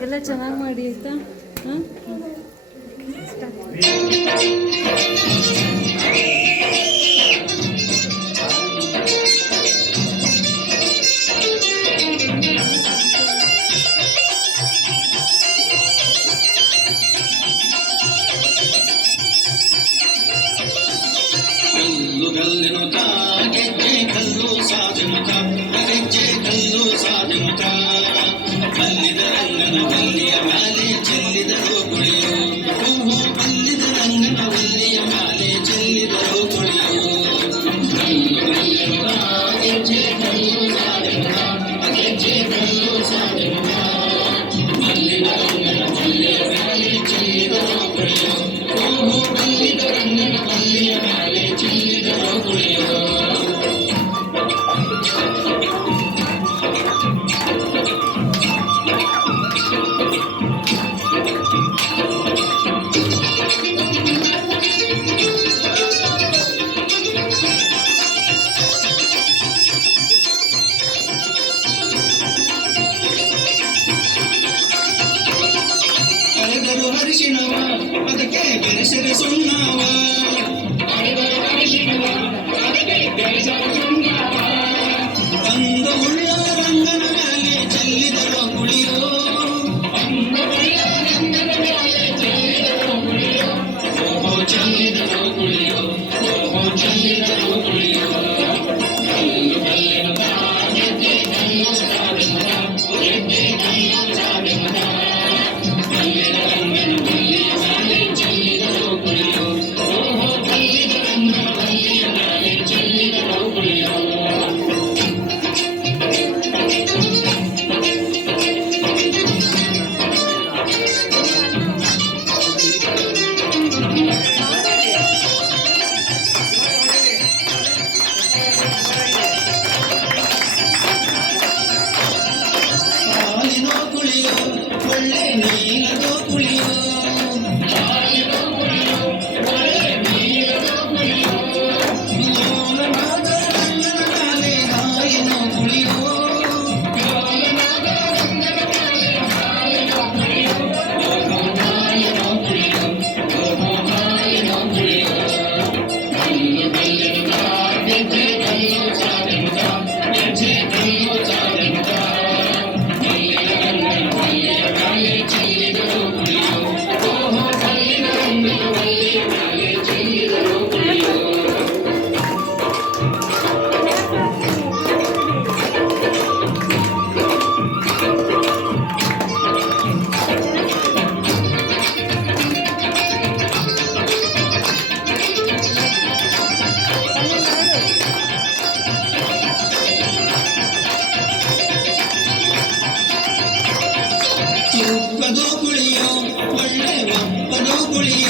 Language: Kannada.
ಎಲ್ಲ ಚೆನ್ನಾಗಿ ಮಾಡಿ ಆಯಿತಾ. ಹಾಂ ಕಲ್ಲು ಸಾಧಮತ ಗೆಜ್ಜೆ ಕಲ್ಲು ಸಾಧಮತ ಕಲ್ಲಿದ ರಂಗನ ವಲ್ಲಿಯ ಮ್ಯಾಲೆ ಚೆಲ್ಲಿದರು ಕುಳಿಯು ಕಲ್ಲಿದ ರಂಗನ ವಲ್ಲಿಯ ಮ್ಯಾಲೆ ಚೆಲ್ಲಿದರು ಕುಳಿಯು ಗೆಜ್ಜೆ ಕಲ್ಲು ಸಾಧಮತ ಗೆಜ್ಜೆ ಕಲ್ಲು ಸಾಧಮತ ಕಲ್ಲಿದ ರಂಗನ ವಲ್ಲಿಯ ಮ್ಯಾಲೆ ಚೆಲ್ಲಿದರು ಕುಳಿಯು ಕಲ್ಲಿದ ರಂಗನ ವಲ್ಲಿಯ ಮ್ಯಾಲೆ ಚೆಲ್ಲಿದರು ಕುಳಿಯು ಹರಿಶಿಣವ ಅದಕ್ಕೆ ಬೆರೆಸರೆ ಸುಣ್ಣವ ಅಂದ ಉಳ್ಳ ರಂಗನ ಮೇಲೆ ಚೆಲ್ಲಿದರು ಕುಳಿಯೋ ಓಹೋ ಚೆಲ್ಲಿದರು ಕುಳಿಯೋ ಓಹೋ ಚೆಲ್ಲಿದರು ಕುಳಿಯೋ ಕಲ್ಲು ಕಲ್ಲಿನ ಗೆಜ್ಜೆ ಕಲ್ಲು ಸಾಧಮತ ಗೆಜ್ಜೆ ಕಲ್ಲು ಸಾಧಮತ ಕಲ್ಲಿನ ರಂಗನ ವಲ್ಲಿಯ ಮ್ಯಾಲೆ ಚೆಲ್ಲಿದರು ಕುಳಿಯೋ ಓಹೋ ಕಲ್ಲಿನ ರಂಗನ ವಲ್ಲಿಯ ಮ್ಯಾಲೆ ಚೆಲ್ಲಿದರು ಕುಳಿಯೋ ಹಾಲಿನೋ ಕುಳಿಯೋ ಒಳ್ಳೆ ನೀಲದೋ ಕುಳಿಯೋ ಲೋಲನಾದ ರಂಗನ ಮ್ಯಾಲೆ ಹಾಯಿನೋ ಕುಳಿಯೋ ಓಹೋ ಹಾಯಿನೋ ಕುಳಿಯೋ ಓಹೋ ಹಾಯಿನೋ ಕುಳಿಯೋ ಕಲ್ಲು ಕಲ್ಲಿನ ಗೆಜ್ಜೆ ಕಲ್ಲು ಸಾಧಮತ ಗೆಜ್ಜೆ ಕಲ್ಲು ಸಾಧಮತ ಕಲ್ಲಿನ ರಂಗನ ವಲ್ಲಿಯ ಮ್ಯಾಲೆ ಚೆಲ್ಲಿದರು ಕುಳಿಯೋ ಓಹೋ ಕಲ್ಲಿನ ರಂಗನ ವಲ್ಲಿಯ ಮ್ಯಾಲೆ ಚೆಲ್ಲಿದರು ಕುಳಿಯೋ ತುಪ್ಪದೋ ಕುಳಿಯೋ ಒಳ್ಳೆ ಒಪ್ಪದೋ ಕುಳಿಯೋ